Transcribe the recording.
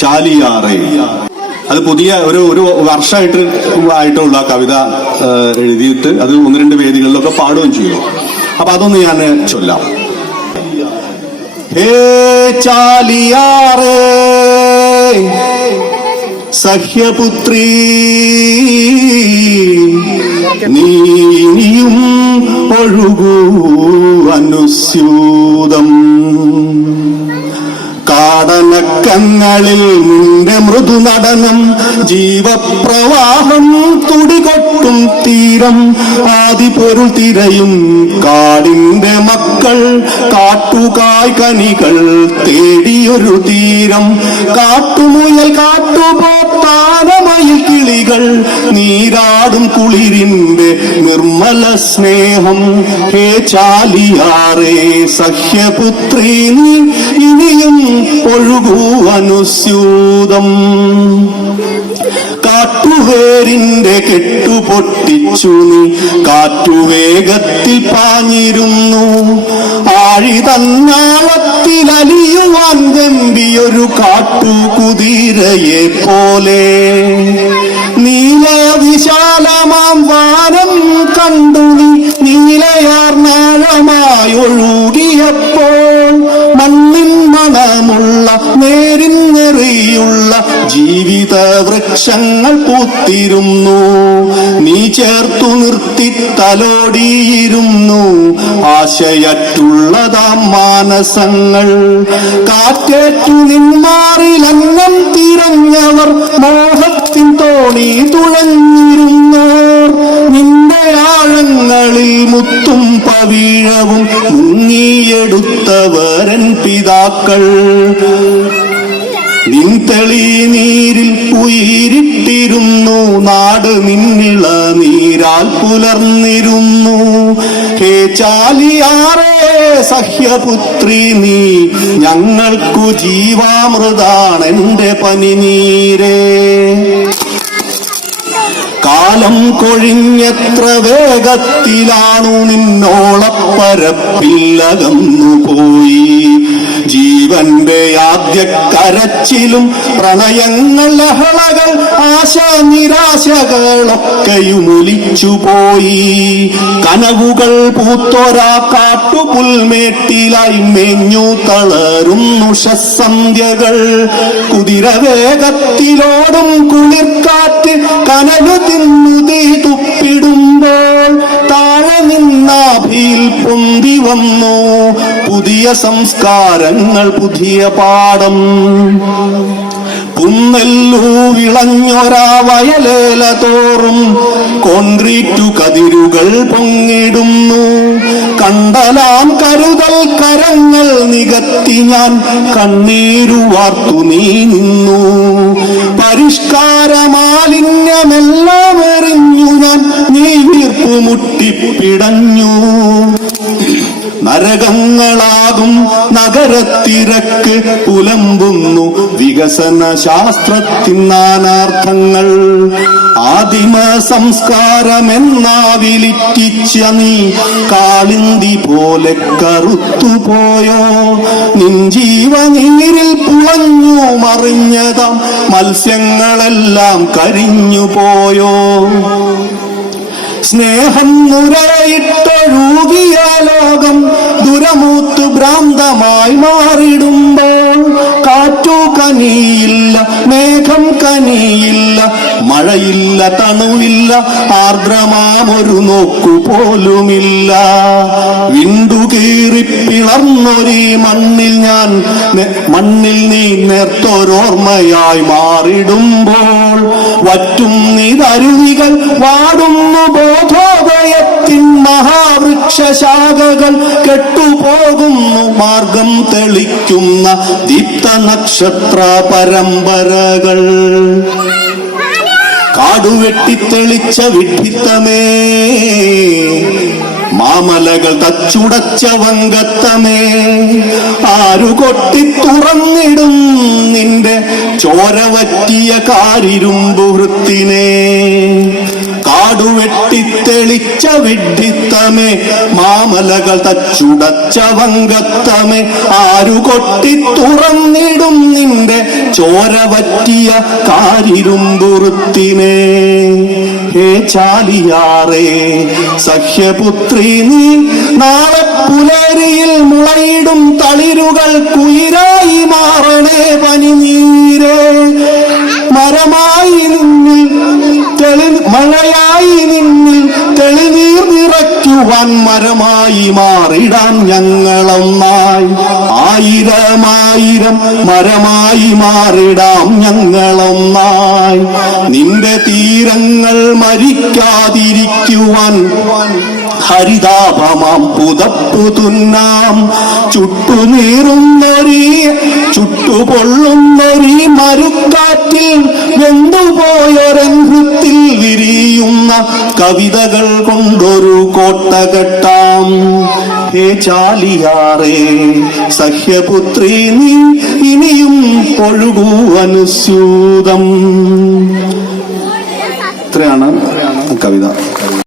ചാലിയാറെ. അത് പുതിയ ഒരു വർഷമായിട്ടുള്ള ആ കവിത എഴുതിയിട്ട് അത് 1-2 വേദികളിലൊക്കെ പാടുകയും ചെയ്തു. അപ്പൊ അതൊന്ന് ഞാൻ ചൊല്ലാം. ഹേ ചാലിയാറെ സഹ്യപുത്രീ, നീയും ഒഴുകൂ അനുസ്യൂതം. കാടനക്കങ്ങളിൽ നിന്റെ മൃദുനടനം, ജീവപ്രവാഹം തുടികൊട്ടും തീരം. ആദിപൊരുൾ തിരയും കാടിന്റെ മക്കൾ, കാട്ടുകായ് കനികൾ തേടിയൊരു തീരം. കാട്ടുമുയൽ കാട്ടുപോത്താനമയിൽ കിളികൾ, നീരാടും കുളിരിന്റെ നിർമ്മല സ്നേഹം. ഹേ ചാലിയാറേ സഹ്യപുത്രീ, നീ ഇനിയും ഒഴുകൂ അനുസ്യൂതം. കാട്ടുവേരിന്റെ കെട്ടുപൊട്ടിച്ചു നീ കാറ്റുവേഗത്തിൽ പാഞ്ഞിരുന്നു. ആഴി തന്നാളത്തിൽ അലിയുവാൻ വെമ്പിയൊരു കാട്ടുകുതിരയെ പോലെ. നീല വിശാലമാം വാനം കണ്ടു നീ നീലയാർന്നാഴമായൊഴുകിയപ്പോൾ, മണ്ണിൻ മണമുള്ള നേരിന്നെറിയുള്ള ജീവിത വൃക്ഷങ്ങൾ പൂത്തിരുന്നു. നീ ചേർത്തു നിർത്തി തലോടിയിരുന്നു ആശയറ്റുള്ളതാം മാനസങ്ങൾ. കാറ്റേറ്റു നിന്മാറിലന്നം തിരഞ്ഞവർ, മോഹത്തിൻ തോണി തുഴഞ്ഞിരുന്നോർ. നിന്റെ ആഴങ്ങളിൽ മുത്തും പവിഴവും മുങ്ങിയെടുത്തവരൻ പിതാക്കൾ. നിൻ തെളിനീരിൽ ഉയിരിട്ടിരുന്നു, നാട് നിന്നിള നീരാൽ പുലർന്നിരുന്നു. ഹേ ചാലിയാറേ സഹ്യപുത്രി, നീ ഞങ്ങൾക്കു ജീവാമൃതാണെന്റെ പനിനീരേ. കാലം കൊഴിഞ്ഞെത്ര വേഗത്തിലാണു നിന്നോളപ്പരപ്പില്ലകന്നുപോയി. ജീവന്റെ ആദ്യ കരച്ചിലും പ്രണയങ്ങൾ ലഹളകൾ ആശാനിരാശകളൊക്കെയുമൊലിച്ചുപോയി. കനവുകൾ പൂത്തൊരാ കാട്ടുപുൽമേട്ടിലായി മേഞ്ഞു തളരുന്നു ഷസന്ധ്യകൾ. കുതിരവേഗത്തിലോടും കുളിർക്കാറ്റ് കനലു തിന്നുതീ തുപ്പിടുമ്പോൾ, താഴെ നിന്നാഭിയിൽ പൊന്തി വന്നു പുതിയ സംസ്കാരങ്ങൾ, പുതിയ പാഠം. പുന്നെല്ലൂ വിളഞ്ഞൊരാ വയലേല തോറും കോൺക്രീറ്റു കതിരുകൾ പൊങ്ങിടുന്നു. കണ്ടലാം കരുതൽ കരങ്ങൾ നികത്തി ഞാൻ കണ്ണീരു വാർത്തു നീ നിന്നു. പരിഷ്കാര മാലിന്യമെല്ലാം എറിഞ്ഞു ഞാൻ, നീ വീർപ്പു മുട്ടിപ്പിടഞ്ഞു. നരകങ്ങളാകും നഗരത്തിരക്ക് പുലമ്പുന്നു വികസന ശാസ്ത്രത്തിൻ നാനാർത്ഥങ്ങൾ. ആദിമ സംസ്കാരമെന്നാവിലിറ്റിച്ച നീ കാളിന്തി പോലെ കറുത്തുപോയോ. നിൻ ജീവനീരിൽ പുളഞ്ഞു മറിഞ്ഞതാം മത്സ്യങ്ങളെല്ലാം കരിഞ്ഞുപോയോ. സ്നേഹം നുരയിട്ടൊഴുകിയ ലോകം ദുരമൂത്ത് ഭ്രാന്തമായി മാറിടുമ്പോൾ, കാറ്റു കനിയില്ല, മേഘം കനിയില്ല, മഴയില്ല, തണുവില്ല, ആർദ്രമാമൊരു നോക്കുപോലുമില്ല. വിണ്ടുകീറിപ്പിളർന്നൊരീ മണ്ണിൽ നീ നേർത്തൊരോർമ്മയായി മാറിടുമ്പോൾ, വറ്റും നീതരുവികൾ വാടുന്നു ബോധോദയത്തിൻ മഹാവൃക്ഷശാഖകൾ കെട്ടുപോകുന്നു മാർഗം തെളിക്കുന്ന ദീപ്ത നക്ഷത്ര പരമ്പരകൾ. കാടുവെട്ടിത്തെളിച്ച വിഡ്ഢിത്തമേ, മാമലകൾ തച്ചുടച്ച വങ്കത്തമേ, ആരു കൊട്ടി തുറന്നിടും നിന്റെ ചോരവറ്റിയ കാരിരുമ്പു വൃത്തിനെ. കാടുവെട്ടിത്തെളിച്ച വിഡ്ഢിത്തമേ, മാമലകൾ തച്ചുടച്ച വങ്കത്തമേ, ആരു കൊട്ടി തുറന്നിടും നിന്റെ ചോര വറ്റിയ കാരിരുമ്പുറുത്തിനെ. ഹേ ചാലിയാറേ സഹ്യപുത്രി നീ, നാളെ പുലരിയിൽ മുളയിടും തളിരുകൾ കുയിരായി മാറണേ പനിനീരേ. മരമായി നിന്നിൽ മഴയായി നിന്നിൽ തെളിനീർ നിറയ്ക്കുവാൻ മരമായി മാറിടാൻ ഞങ്ങളൊന്നായി. ആയിരമായിരം മരമായി മാറിടാം ഞങ്ങളൊന്നായി. നിന്റെ തീരങ്ങൾ മരിക്കാതിരിക്കുവാൻ ഹരിതാപമാം പുതപ്പു തുന്നാം. ചുട്ടുപൊള്ളുന്നൊരീ മരുക്കാറ്റിൽ വെന്തുപോയൊരൻഹൃത്തിൽ വിരിയുന്ന കവിതകൾ കൊണ്ടൊരു കോട്ട കെട്ടാം. ഹേ ചാലിയാറേ സഹ്യപുത്രി നീ, ഇനിയും ഒഴുകൂ അനുസ്യൂതം. ഇത്രയാണ് കവിത.